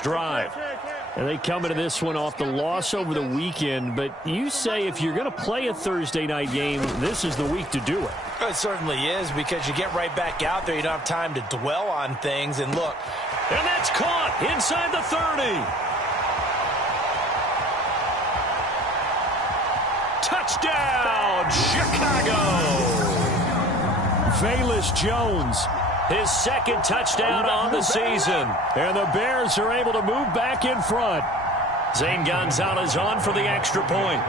drive. And they come into this one off the loss over the weekend, but you say if you're going to play a Thursday night game, this is the week to do it. It certainly is, because you get right back out there. You don't have time to dwell on things. And look. And that's caught inside the 30. Touchdown, Chicago. Velus Jones, his second touchdown on the season. And the Bears are able to move back in front. Zane Gonzalez on for the extra point.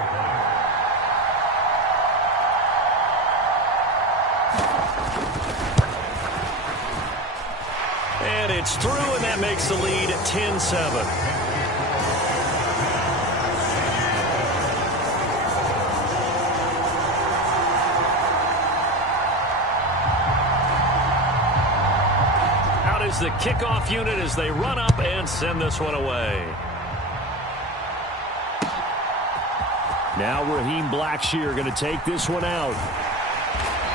And it's through, and that makes the lead 10-7. The kickoff unit as they run up and send this one away. Now Raheem Blackshear going to take this one out.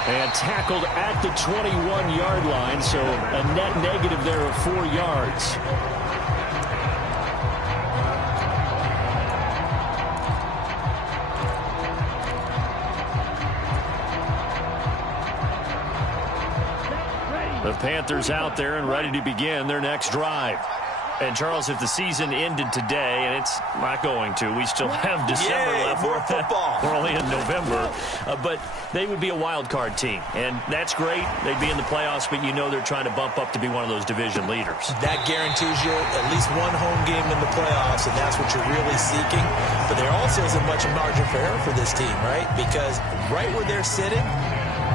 And tackled at the 21-yard line, so a net negative there of 4 yards. The Panthers out there and ready to begin their next drive. And, Charles, if the season ended today, and it's not going to, we still have December left. More football. We're only in November. But they would be a wild card team. And that's great. They'd be in the playoffs, but you know they're trying to bump up to be one of those division leaders. That guarantees you at least one home game in the playoffs, and that's what you're really seeking. But there also isn't much margin for error for this team, right? Because right where they're sitting,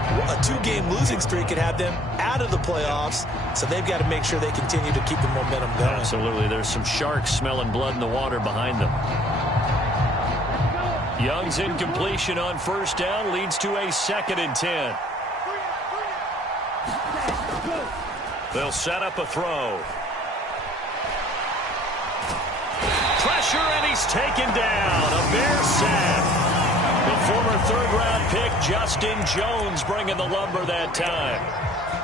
a 2-game losing streak could have them out of the playoffs, so they've got to make sure they continue to keep the momentum going. Absolutely. There's some sharks smelling blood in the water behind them. Young's incompletion on first down leads to a 2nd and 10. They'll set up a throw. Pressure, and he's taken down. A Bear sack. The former third-round pick, Justin Jones, bringing the lumber that time.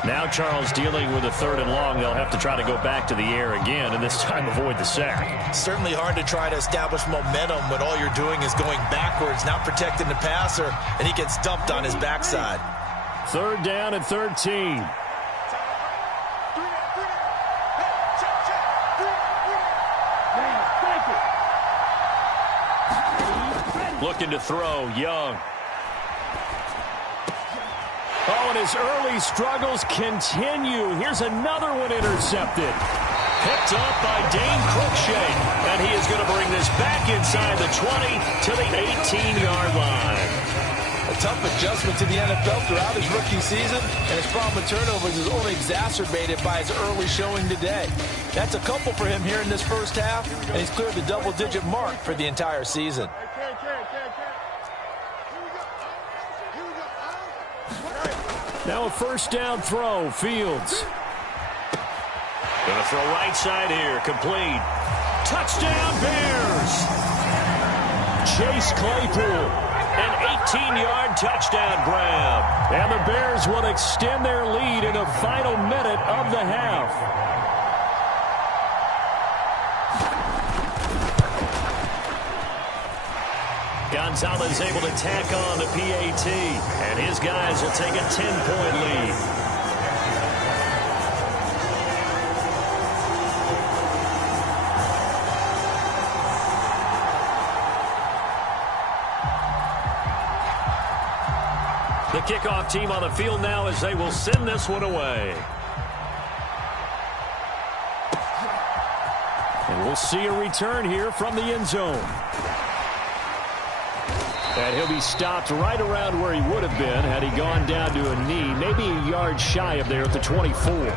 Now Charles dealing with a 3rd and long. They'll have to try to go back to the air again, and this time avoid the sack. Certainly hard to try to establish momentum when all you're doing is going backwards, not protecting the passer, and he gets dumped on his backside. 3rd down and 13. Looking to throw, Young. Oh, and his early struggles continue. Here's another one intercepted. Picked up by Dane Cruikshank. And he is going to bring this back inside the 20 to the 18-yard line. A tough adjustment to the NFL throughout his rookie season, and his problem with turnovers is only exacerbated by his early showing today. That's a couple for him here in this first half, and he's cleared the double-digit mark for the entire season. Now a first down throw, Fields. Going to throw right side here, complete. Touchdown, Bears! Chase Claypool, an 18-yard touchdown grab. And the Bears will extend their lead in the final minute of the half. Gonzalez able to tack on the PAT, and his guys will take a 10-point lead. The kickoff team on the field now as they will send this one away. And we'll see a return here from the end zone. And he'll be stopped right around where he would have been had he gone down to a knee, maybe a yard shy of there at the 24.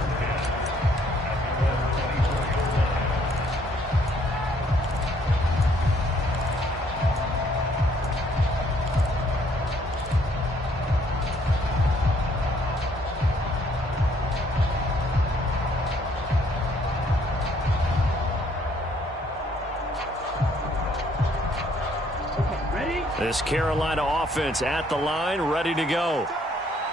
This Carolina offense at the line, ready to go.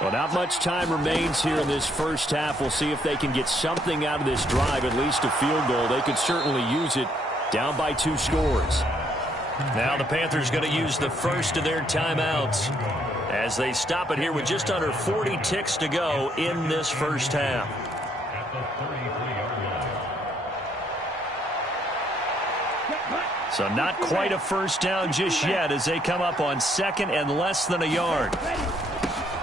Well, not much time remains here in this first half. We'll see if they can get something out of this drive, at least a field goal. They could certainly use it, down by 2 scores. Now the Panthers going to use the first of their timeouts as they stop it here with just under 40 ticks to go in this first half. So not quite a first down just yet as they come up on 2nd and less than a yard.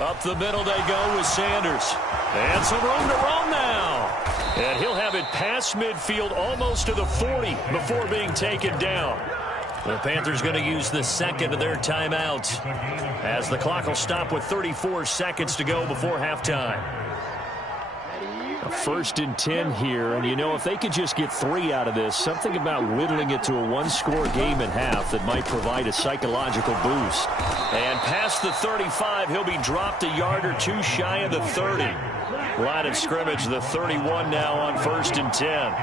Up the middle they go with Sanders. And some room to roam now. And he'll have it past midfield almost to the 40 before being taken down. The Panthers going to use the second of their timeouts as the clock will stop with 34 seconds to go before halftime. A 1st and 10 here, and you know, if they could just get 3 out of this, something about whittling it to a 1-score game at half that might provide a psychological boost. And past the 35, he'll be dropped a yard or 2 shy of the 30. Line of scrimmage, the 31 now on 1st and 10.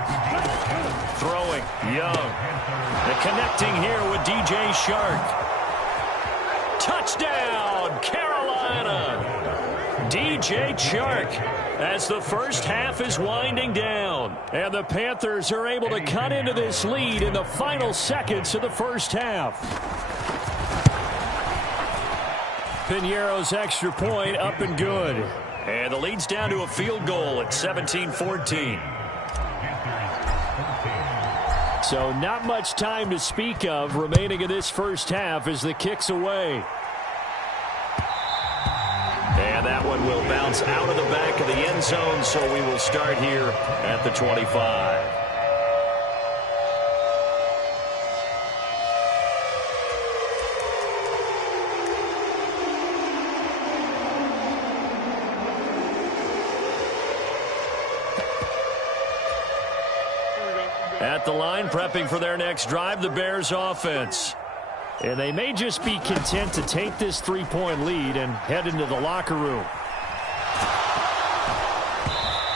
Throwing, Young. And connecting here with DJ Shark. Touchdown, Carolina! DJ Shark, as the first half is winding down. And the Panthers are able to cut into this lead in the final seconds of the first half. Piñeiro's extra point up and good. And the lead's down to a field goal at 17-14. So not much time to speak of remaining in this first half as the kick's away. And that one will bounce out of the back of the end zone, so we will start here at the 25. At the line, prepping for their next drive, the Bears offense. And they may just be content to take this 3-point lead and head into the locker room.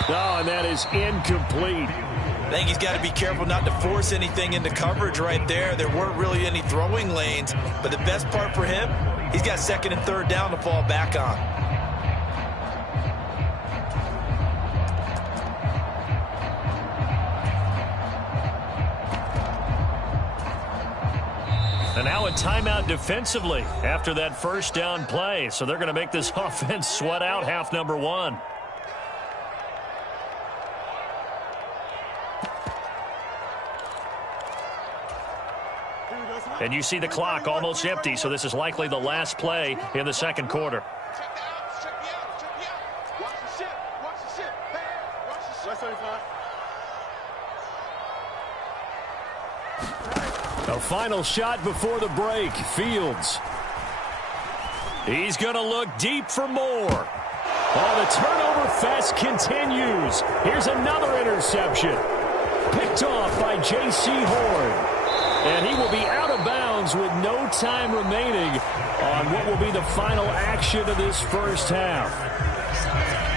Oh, and that is incomplete. I think he's got to be careful not to force anything into coverage right there. There weren't really any throwing lanes, but the best part for him, he's got 2nd and 3rd down to fall back on. And now a timeout defensively after that first down play. So they're going to make this offense sweat out half number 1. And you see the clock almost empty, so this is likely the last play in the 2nd quarter. A final shot before the break. Fields. He's going to look deep for more. Oh, the turnover fest continues. Here's another interception. Picked off by J.C. Horn. And he will be out of bounds with no time remaining on what will be the final action of this first half.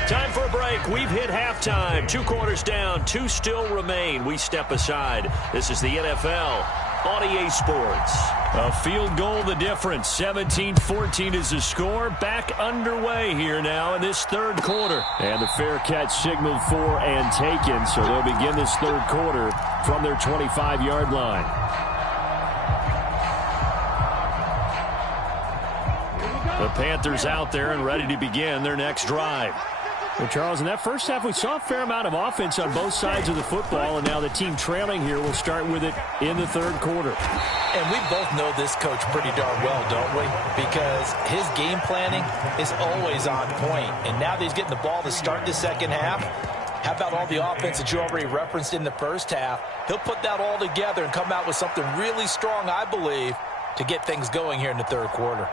Time for a break. We've hit halftime. 2 quarters down. 2 still remain. We step aside. This is the NFL on EA Sports. A field goal the difference. 17-14 is the score. Back underway here now in this 3rd quarter. And the fair catch signaled for and taken. So they'll begin this 3rd quarter from their 25-yard line. The Panthers out there and ready to begin their next drive. Well, Charles, in that first half, we saw a fair amount of offense on both sides of the football, and now the team trailing here will start with it in the 3rd quarter. And we both know this coach pretty darn well, don't we? Because his game planning is always on point. And now that he's getting the ball to start the 2nd half, how about all the offense that you already referenced in the first half? He'll put that all together and come out with something really strong, I believe, to get things going here in the 3rd quarter.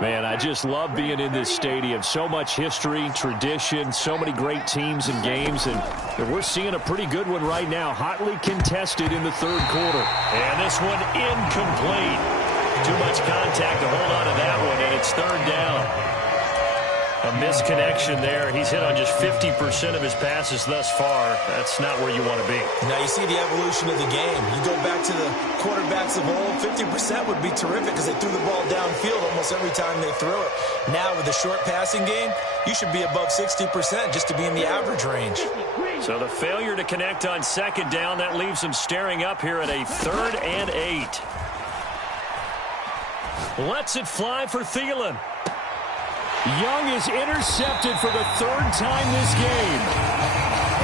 Man, I just love being in this stadium. So much history, tradition, so many great teams and games, and we're seeing a pretty good one right now. Hotly contested in the 3rd quarter. And this one incomplete. Too much contact to hold on to that one, and it's 3rd down. A misconnection there. He's hit on just 50% of his passes thus far. That's not where you want to be. Now you see the evolution of the game. You go back to the quarterbacks of old, 50% would be terrific because they threw the ball downfield almost every time they threw it. Now with the short passing game, you should be above 60% just to be in the average range. So the failure to connect on second down, that leaves him staring up here at a 3rd and 8. Lets it fly for Thielen. Young is intercepted for the 3rd time this game.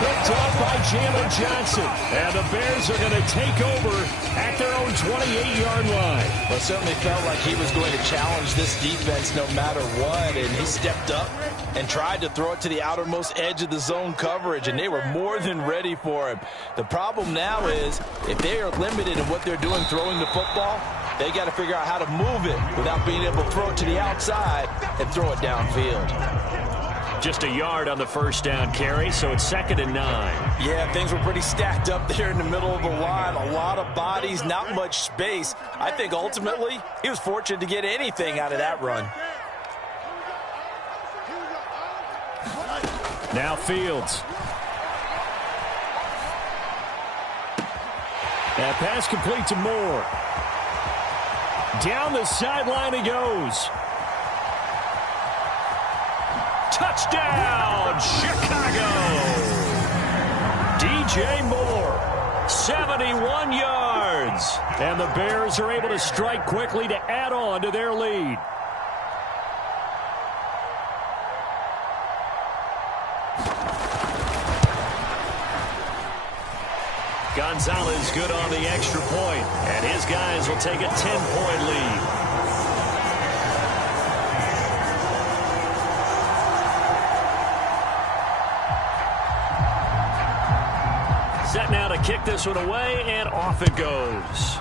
Picked up by Jalen Johnson. And the Bears are going to take over at their own 28-yard line. Well, it certainly felt like he was going to challenge this defense no matter what, and he stepped up and tried to throw it to the outermost edge of the zone coverage, and they were more than ready for him. The problem now is if they are limited in what they're doing throwing the football, they got to figure out how to move it without being able to throw it to the outside and throw it downfield. Just a yard on the first down carry, so it's 2nd and 9. Yeah, things were pretty stacked up there in the middle of the line. A lot of bodies, not much space. I think ultimately he was fortunate to get anything out of that run. Now Fields. That pass complete to Moore. Down the sideline he goes. Touchdown, Chicago! DJ Moore, 71 yards. And the Bears are able to strike quickly to add on to their lead. Gonzalez good on the extra point, and his guys will take a 10-point lead. Set now to kick this one away, and off it goes.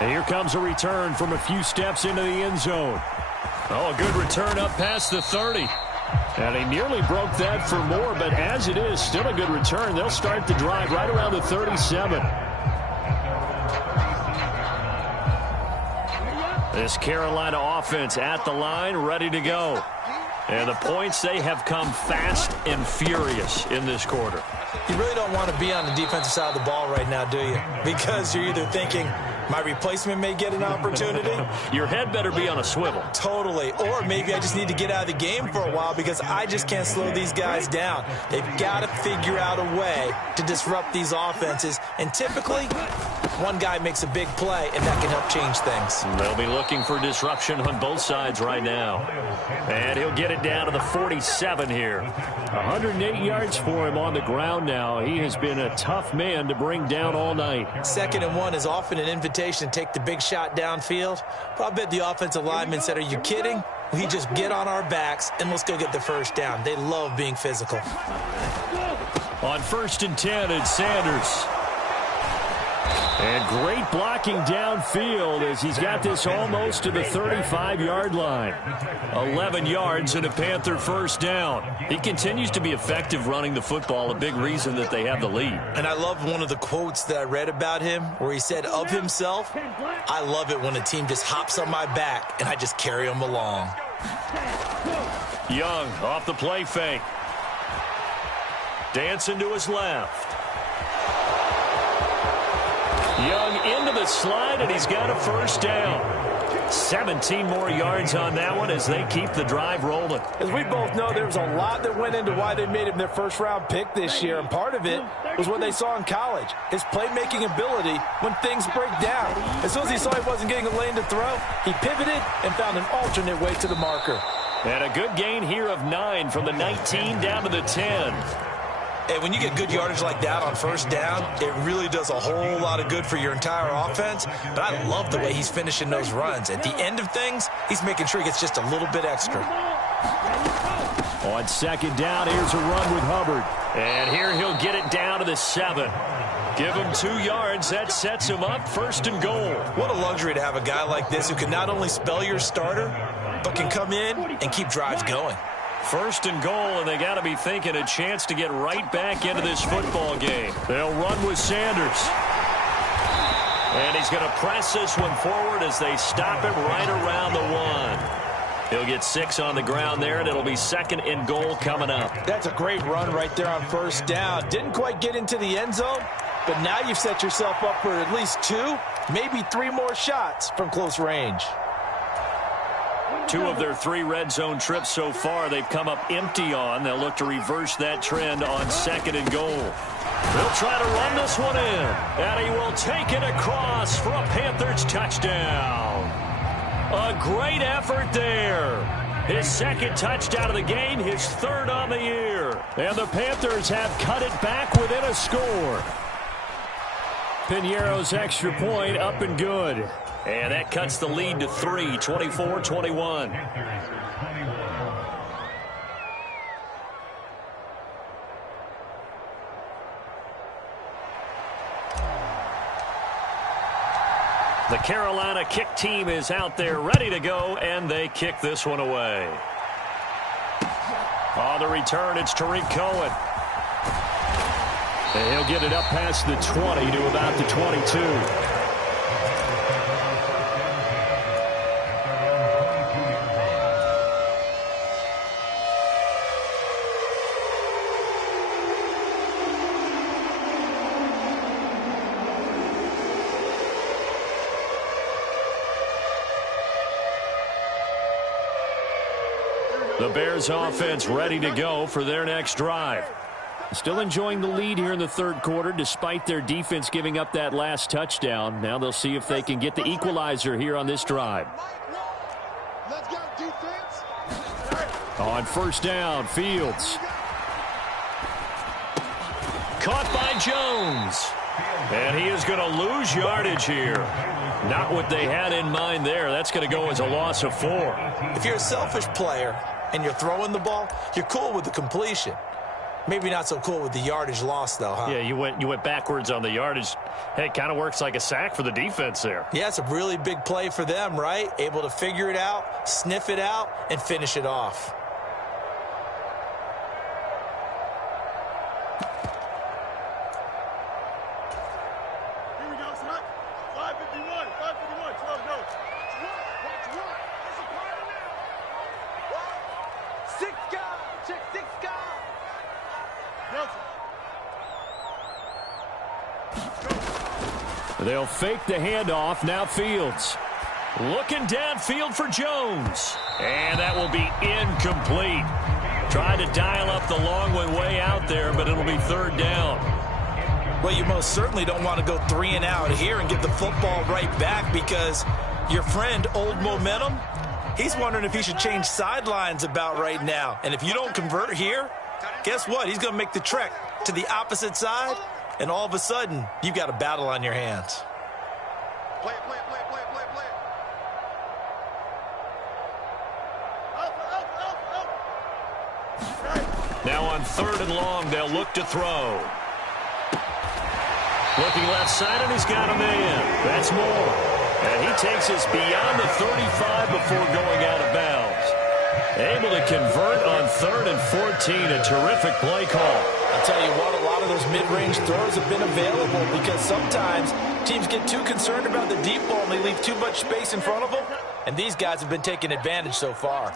And here comes a return from a few steps into the end zone. Oh, a good return up past the 30. And he nearly broke that for Moore, but as it is, still a good return. They'll start the drive right around the 37. This Carolina offense at the line, ready to go. And the points, they have come fast and furious in this quarter. You really don't want to be on the defensive side of the ball right now, do you? Because you're either thinking, my replacement may get an opportunity. Your head better be on a swivel. Totally. Or maybe I just need to get out of the game for a while because I just can't slow these guys down. They've got to figure out a way to disrupt these offenses. And typically, one guy makes a big play, and that can help change things. They'll be looking for disruption on both sides right now. And he'll get it down to the 47 here. 108 yards for him on the ground now. He has been a tough man to bring down all night. 2nd and 1 is often an invitation to take the big shot downfield. But I bet the offensive lineman said, are you kidding? We just get on our backs and let's go get the first down. They love being physical. On 1st and 10, it's Sanders. And great blocking downfield as he's got this almost to the 35-yard line. 11 yards and a Panther first down. He continues to be effective running the football, a big reason that they have the lead. And I love one of the quotes that I read about him where he said of himself, I love it when a team just hops on my back and I just carry them along. Young off the play fake. Dancing to his left. Young into the slide, and he's got a first down. 17 more yards on that one as they keep the drive rolling. As we both know, there was a lot that went into why they made him their first-round pick this year, and part of it was what they saw in college, his playmaking ability when things break down. As soon as he saw he wasn't getting a lane to throw, he pivoted and found an alternate way to the marker. And a good gain here of 9 from the 19 down to the 10. And when you get good yardage like that on first down, it really does a whole lot of good for your entire offense. But I love the way he's finishing those runs. At the end of things, he's making sure he gets just a little bit extra. On 2nd down, here's a run with Hubbard. And here he'll get it down to the 7. Give him 2 yards. That sets him up 1st and goal. What a luxury to have a guy like this who can not only spell your starter, but can come in and keep drives going. 1st and goal, and they got to be thinking a chance to get right back into this football game. They'll run with Sanders. And he's going to press this one forward as they stop him right around the 1. He'll get 6 on the ground there, and it'll be 2nd and goal coming up. That's a great run right there on first down. Didn't quite get into the end zone, but now you've set yourself up for at least 2, maybe 3 more shots from close range. 2 of their 3 red zone trips so far they've come up empty on. They'll look to reverse that trend on 2nd and goal. They'll try to run this one in, and he will take it across for a Panthers touchdown. A great effort there. His 2nd touchdown of the game, his 3rd on the year. And the Panthers have cut it back within a score. Piñeiro's extra point up and good. And that cuts the lead to 3, 24-21. The Carolina kick team is out there ready to go, and they kick this one away. On the return, it's Tariq Cohen. And he'll get it up past the 20 to about the 22. The Bears offense ready to go for their next drive. Still enjoying the lead here in the 3rd quarter despite their defense giving up that last touchdown. Now they'll see if they can get the equalizer here on this drive. Let's go, defense. On first down, Fields. Caught by Jones. And he is going to lose yardage here. Not what they had in mind there. That's going to go as a loss of 4. If you're a selfish player and you're throwing the ball, you're cool with the completion. Maybe not so cool with the yardage loss, though, huh? Yeah, you went backwards on the yardage. Hey, it kind of works like a sack for the defense there. Yeah, it's a really big play for them, right? Able to figure it out, sniff it out, and finish it off. Here we go, son. 551, 551, 12 goes. Watch one. It's a party now. 6 guys. Check 6 guys. They'll fake the handoff. Now Fields. Looking downfield for Jones. And that will be incomplete. Tried to dial up the long one way out there, but it'll be 3rd down. Well, you most certainly don't want to go 3 and out here and get the football right back because your friend, Old Momentum, he's wondering if he should change sidelines about right now. And if you don't convert here, guess what? He's going to make the trek to the opposite side, and all of a sudden, you've got a battle on your hands. Play it, play it, play it, play it, play it, play it. Now on 3rd and long, they'll look to throw. Looking left side, and he's got a man. That's Moore. And he takes us beyond the 35 before going out of bounds. Able to convert on 3rd and 14. A terrific play call. I'll tell you what, a lot of those mid-range throws have been available because sometimes teams get too concerned about the deep ball and they leave too much space in front of them. And these guys have been taking advantage so far.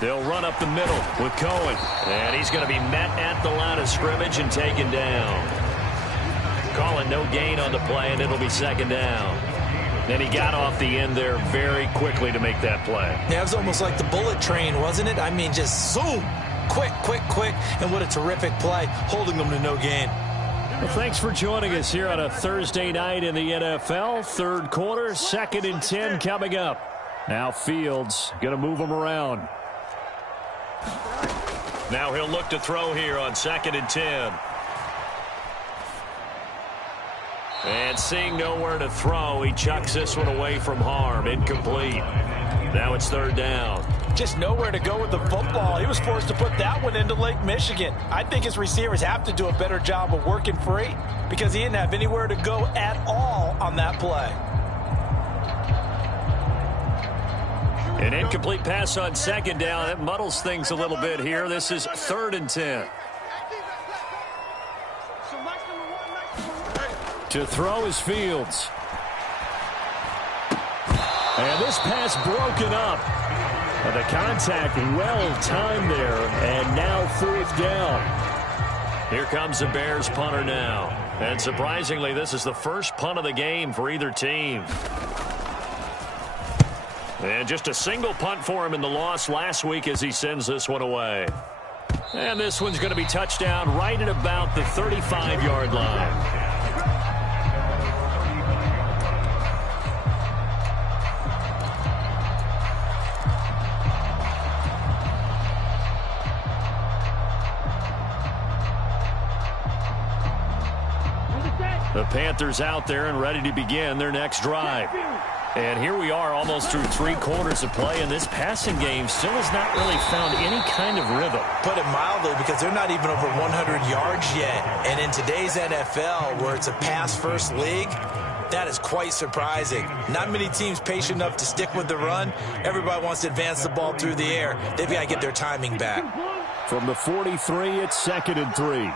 They'll run up the middle with Cohen. And he's going to be met at the line of scrimmage and taken down. Calling no gain on the play, and it'll be 2nd down. And he got off the end there very quickly to make that play. Yeah, it was almost like the bullet train, wasn't it? I mean, just zoom. Quick, quick, quick. And what a terrific play, holding them to no gain. Well, thanks for joining us here on a Thursday night in the NFL. 3rd quarter, 2nd and 10 coming up. Now Fields going to move them around. Now he'll look to throw here on 2nd and 10. And seeing nowhere to throw, he chucks this one away from harm. Incomplete. Now it's 3rd down. Just nowhere to go with the football. He was forced to put that one into Lake Michigan. I think his receivers have to do a better job of working free because he didn't have anywhere to go at all on that play. An incomplete pass on 2nd down. That muddles things a little bit here. This is 3rd and 10. To throw is Fields. And this pass broken up. The contact well-timed there, and now fourth down. Here comes the Bears punter now. And surprisingly, this is the first punt of the game for either team. And just a single punt for him in the loss last week as he sends this one away. And this one's going to be touchdown right at about the 35-yard line. The Panthers out there and ready to begin their next drive. And here we are almost through 3 quarters of play, and this passing game still has not really found any kind of rhythm. Put it mildly, because they're not even over 100 yards yet. And in today's NFL, where it's a pass-first league, that is quite surprising. Not many teams patient enough to stick with the run. Everybody wants to advance the ball through the air. They've got to get their timing back. From the 43, it's 2nd and 3.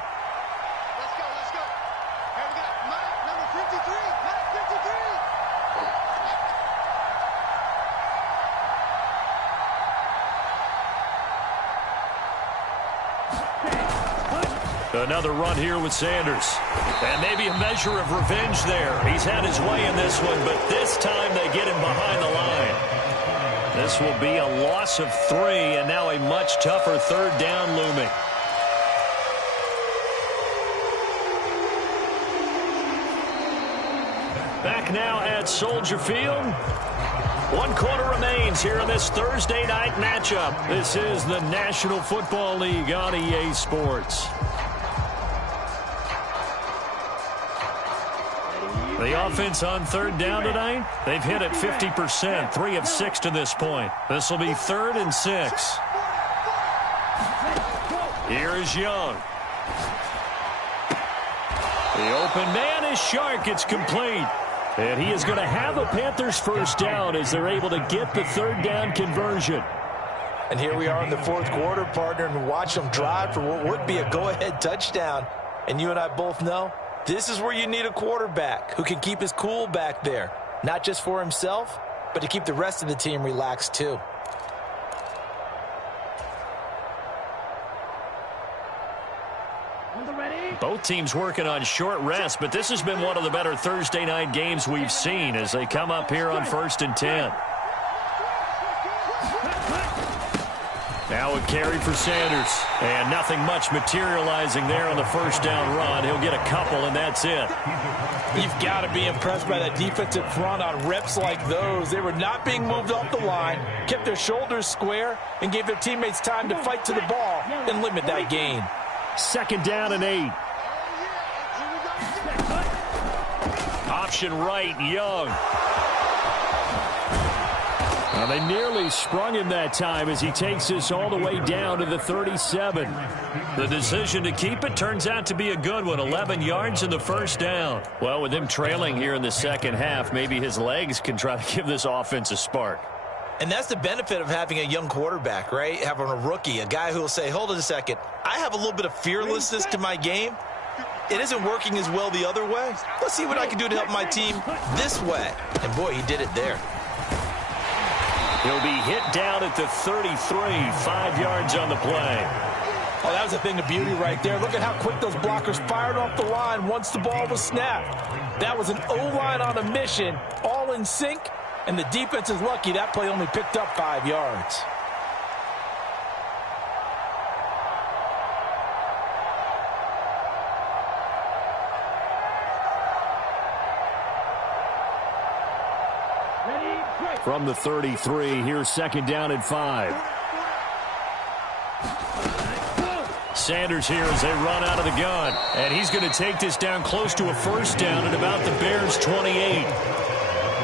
Another run here with Sanders. And maybe a measure of revenge there. He's had his way in this one, but this time they get him behind the line. This will be a loss of 3, and now a much tougher 3rd down looming. Back now at Soldier Field. 1 quarter remains here in this Thursday night matchup. This is the National Football League on EA Sports. The offense on 3rd down tonight, they've hit it 50%, 3 of 6 to this point. This will be 3rd and 6. Here is Young. The open man is Shark. It's complete. And he is going to have a Panthers first down as they're able to get the 3rd down conversion. And here we are in the 4th quarter, partner, and watch them drive for what would be a go-ahead touchdown. And you and I both know this is where you need a quarterback who can keep his cool back there, not just for himself, but to keep the rest of the team relaxed too. Both teams working on short rest, but this has been one of the better Thursday night games we've seen as they come up here on 1st and 10. Now a carry for Sanders. And nothing much materializing there on the first down run. He'll get a couple, and that's it. You've got to be impressed by that defensive front on reps like those. They were not being moved off the line, kept their shoulders square, and gave their teammates time to fight to the ball and limit that gain. 2nd down and 8. Option right, Young. Now they nearly sprung him that time as he takes this all the way down to the 37. The decision to keep it turns out to be a good one. 11 yards in the first down. Well, with him trailing here in the second half, maybe his legs can try to give this offense a spark. And that's the benefit of having a young quarterback, right? Having a rookie, a guy who will say, hold on a second, I have a little bit of fearlessness to my game. It isn't working as well the other way. Let's see what I can do to help my team this way. And boy, he did it there. He'll be hit down at the 33, 5 yards on the play. Oh, that was a thing of beauty right there. Look at how quick those blockers fired off the line once the ball was snapped. That was an O-line on a mission, all in sync, and the defense is lucky that play only picked up 5 yards. From the 33, here's 2nd down and 5. Sanders here as they run out of the gun. And he's going to take this down close to a first down at about the Bears' 28.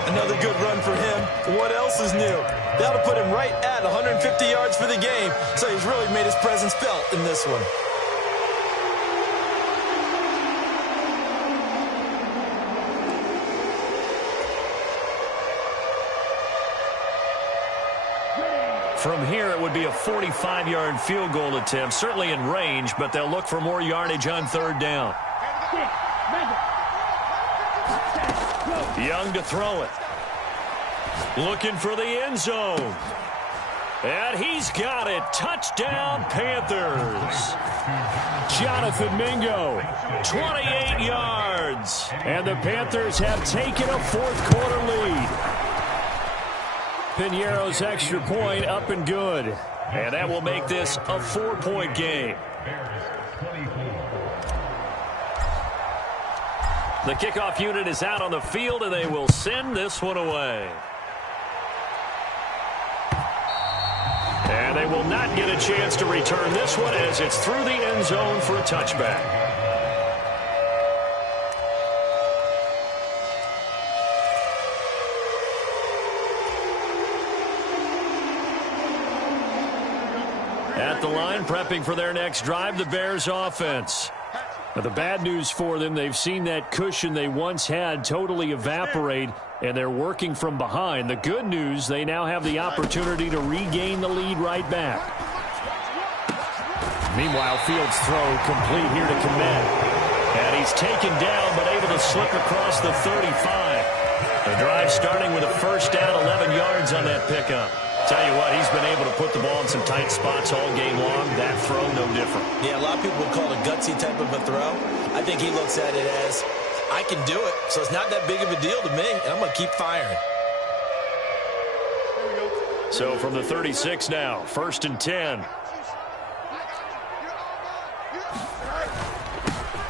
Another good run for him. What else is new? That'll put him right at 150 yards for the game. So he's really made his presence felt in this one. From here, it would be a 45-yard field goal attempt, certainly in range, but they'll look for more yardage on 3rd down. Young to throw it. Looking for the end zone. And he's got it. Touchdown, Panthers. Jonathan Mingo, 28 yards. And the Panthers have taken a fourth-quarter lead. Piñeiro's extra point up and good. And that will make this a 4-point game. The kickoff unit is out on the field, and they will send this one away. And they will not get a chance to return this one as it's through the end zone for a touchback. At the line, prepping for their next drive, the Bears offense. Now, the bad news for them, they've seen that cushion they once had totally evaporate, and they're working from behind. The good news, they now have the opportunity to regain the lead right back. Meanwhile, Fields' throw complete here to Kmet. And he's taken down, but able to slip across the 35. The drive starting with a first down, 11 yards on that pickup. Tell you what, he's been able to put the ball in some tight spots all game long. That throw, no different. Yeah, a lot of people would call it a gutsy type of a throw. I think he looks at it as, I can do it, so it's not that big of a deal to me, and I'm going to keep firing. So from the 36 now, 1st and 10.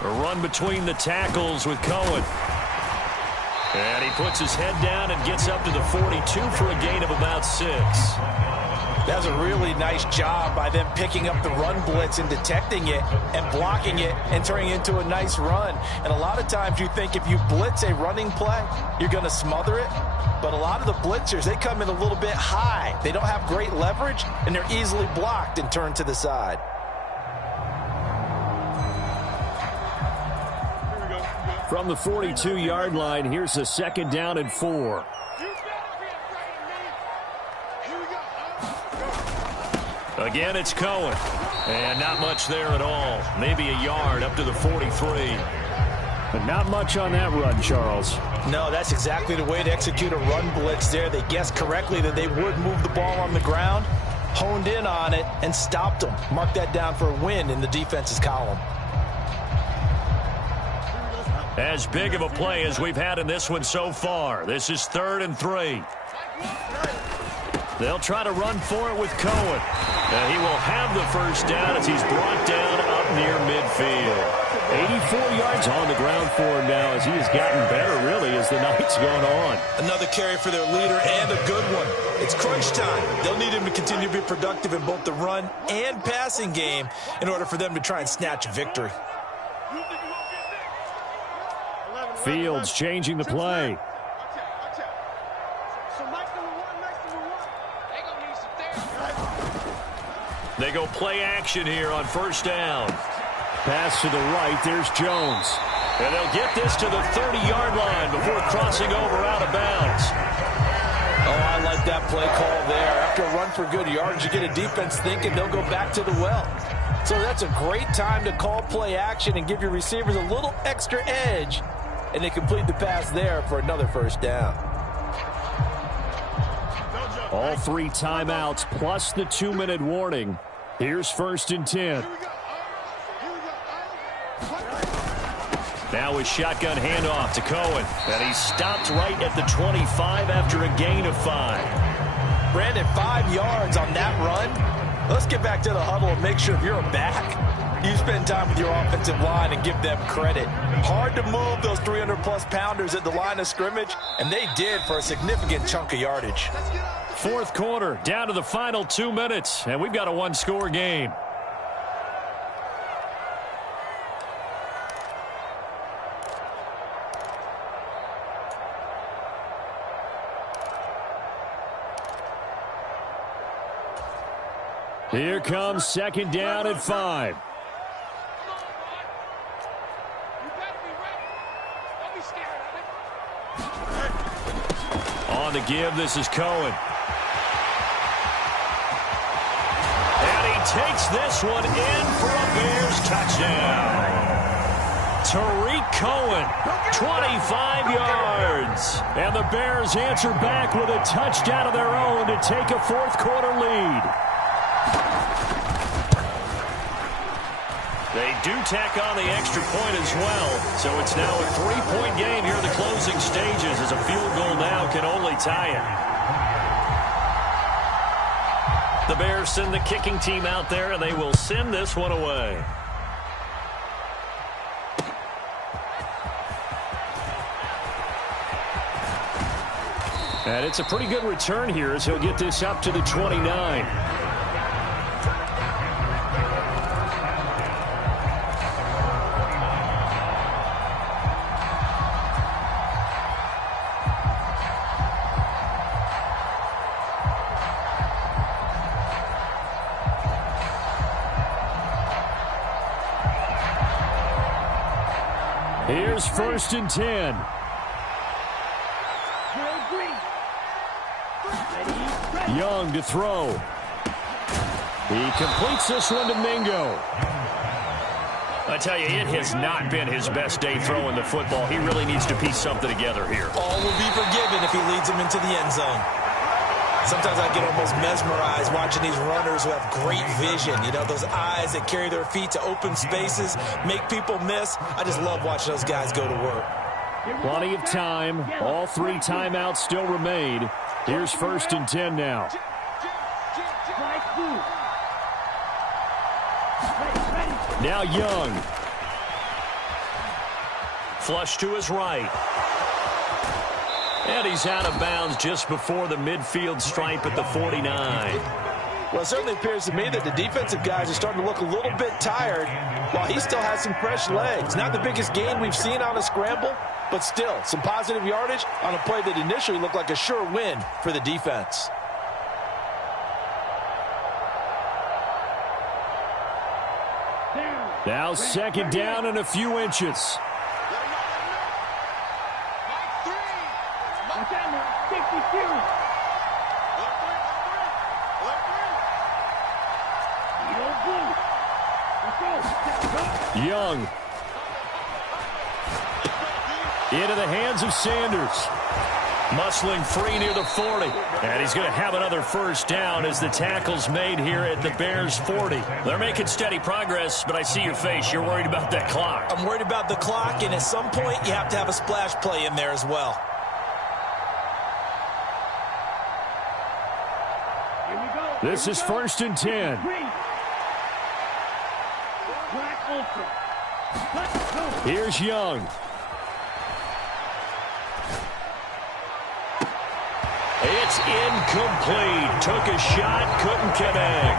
A run between the tackles with Cohen. And he puts his head down and gets up to the 42 for a gain of about 6. That was a really nice job by them picking up the run blitz and detecting it and blocking it and turning it into a nice run. And a lot of times you think if you blitz a running play, you're going to smother it. But a lot of the blitzers, they come in a little bit high. They don't have great leverage, and they're easily blocked and turned to the side. From the 42-yard line, here's a 2nd down and 4. Again, it's Cohen. And not much there at all. Maybe a yard up to the 43. But not much on that run, Charles. No, that's exactly the way to execute a run blitz there. They guessed correctly that they would move the ball on the ground, honed in on it, and stopped them. Mark that down for a win in the defense's column. As big of a play as we've had in this one so far. This is 3rd and 3. They'll try to run for it with Cohen. And he will have the first down as he's brought down up near midfield. 84 yards on the ground for him now as he has gotten better, really, as the night's gone on. Another carry for their leader and a good one. It's crunch time. They'll need him to continue to be productive in both the run and passing game in order for them to try and snatch a victory. Fields changing the play. They go play action here on 1st down. Pass to the right. There's Jones. And they'll get this to the 30-yard line before crossing over out of bounds. Oh, I like that play call there. After a run for good yards, you get a defense thinking they'll go back to the well. So that's a great time to call play action and give your receivers a little extra edge. And they complete the pass there for another 1st down. All 3 timeouts plus the 2-minute warning. Here's 1st and 10. Now a shotgun handoff to Cohen. And he's stopped right at the 25 after a gain of 5. Brandon, 5 yards on that run. Let's get back to the huddle and make sure if you're a back, you spend time with your offensive line and give them credit. Hard to move those 300-plus pounders at the line of scrimmage, and they did for a significant chunk of yardage. 4th quarter, down to the final 2 minutes, and we've got a 1-score game. Here comes 2nd down and 5. On the give, this is Cohen. And he takes this one in for a Bears touchdown. Tariq Cohen, 25 yards. And the Bears answer back with a touchdown of their own to take a fourth-quarter lead. They do tack on the extra point as well. So it's now a 3-point game here in the closing stages, as a field goal now can only tie it. The Bears send the kicking team out there, and they will send this one away. And it's a pretty good return here as he'll get this up to the 29. Here's 1st and 10. Young to throw. He completes this one to Mingo. I tell you, it has not been his best day throwing the football. He really needs to piece something together here. All will be forgiven if he leads them into the end zone. Sometimes I get almost mesmerized watching these runners who have great vision. You know, those eyes that carry their feet to open spaces, make people miss. I just love watching those guys go to work. Plenty of time. All 3 timeouts still remain. Here's 1st and 10 now. Now Young. Flush to his right. And he's out of bounds just before the midfield stripe at the 49. Well, it certainly appears to me that the defensive guys are starting to look a little bit tired while he still has some fresh legs. Not the biggest gain we've seen on a scramble, but still some positive yardage on a play that initially looked like a sure win for the defense. Now 2nd down and a few inches. Young. Into the hands of Sanders. Muscling free near the 40. And he's going to have another 1st down as the tackle's made here at the Bears' 40. They're making steady progress, but I see your face. You're worried about that clock. I'm worried about the clock, and at some point you have to have a splash play in there as well. This is 1st and 10. Here's Young. It's incomplete. Took a shot, couldn't connect.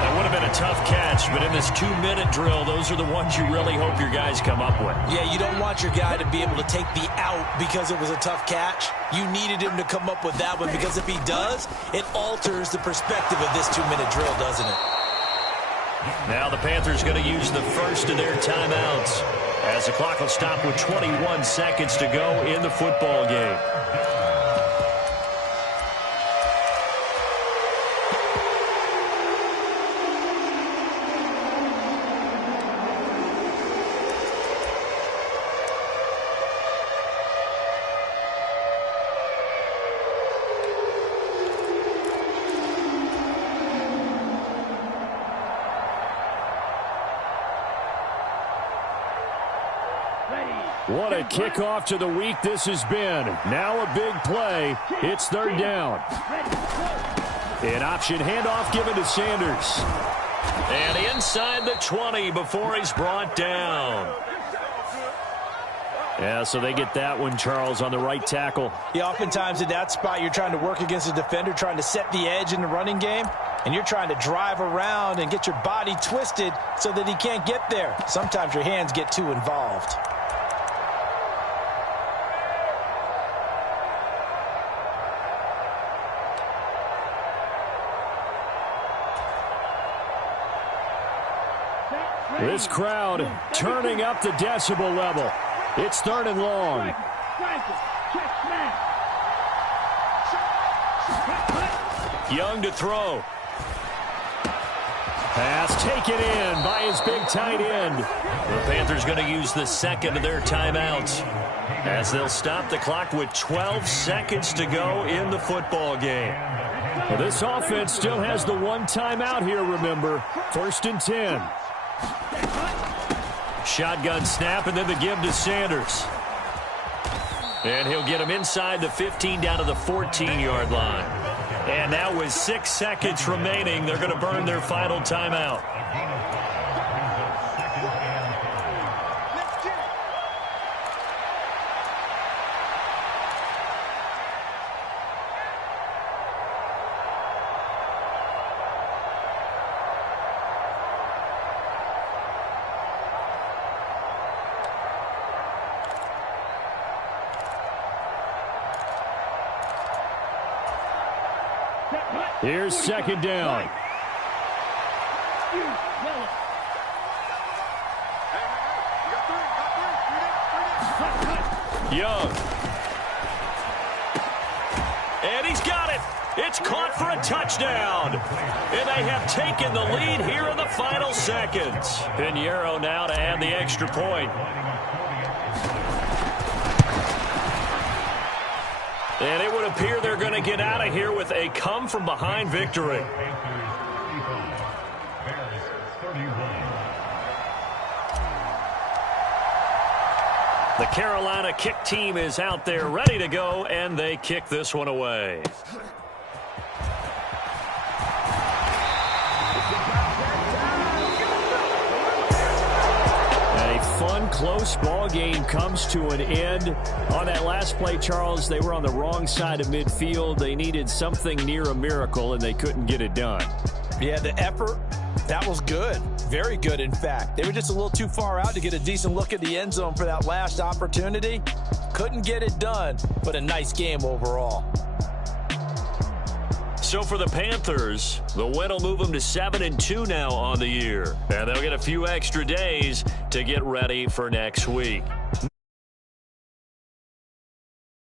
That would have been a tough catch, but in this 2-minute drill, those are the ones you really hope your guys come up with. Yeah, you don't want your guy to be able to take the out because it was a tough catch. You needed him to come up with that one, because if he does, it alters the perspective of this 2-minute drill, doesn't it? Now the Panthers going to use the first of their timeouts as the clock will stop with 21 seconds to go in the football game. What a kickoff to the week this has been. Now a big play. It's 3rd down. An option handoff given to Sanders. And inside the 20 before he's brought down. Yeah, so they get that one, Charles, on the right tackle. Yeah, oftentimes in that spot, you're trying to work against a defender, trying to set the edge in the running game, and you're trying to drive around and get your body twisted so that he can't get there. Sometimes your hands get too involved. This crowd turning up the decibel level. It's 3rd and long. Young to throw. Pass taken in by his big tight end. The Panthers going to use the second of their timeouts as they'll stop the clock with 12 seconds to go in the football game. Well, this offense still has the one timeout here, remember. 1st and 10. Shotgun snap and then the give to Sanders. And he'll get him inside the 15 down to the 14-yard line. And now with 6 seconds remaining, they're going to burn their final timeout. Here's 2nd down. Young. And he's got it. It's caught for a touchdown. And they have taken the lead here in the final seconds. Pinheiro now to add the extra point. And it would appear they're going to get out of here with a come-from-behind victory. The Carolina kick team is out there ready to go, and they kick this one away. Fun, close ball game comes to an end. On that last play, Charles, they were on the wrong side of midfield. They needed something near a miracle, and they couldn't get it done. Yeah, the effort, that was good. Very good, in fact. They were just a little too far out to get a decent look at the end zone for that last opportunity. Couldn't get it done, but a nice game overall. So for the Panthers, the win will move them to 7-2 now on the year. And they'll get a few extra days to get ready for next week.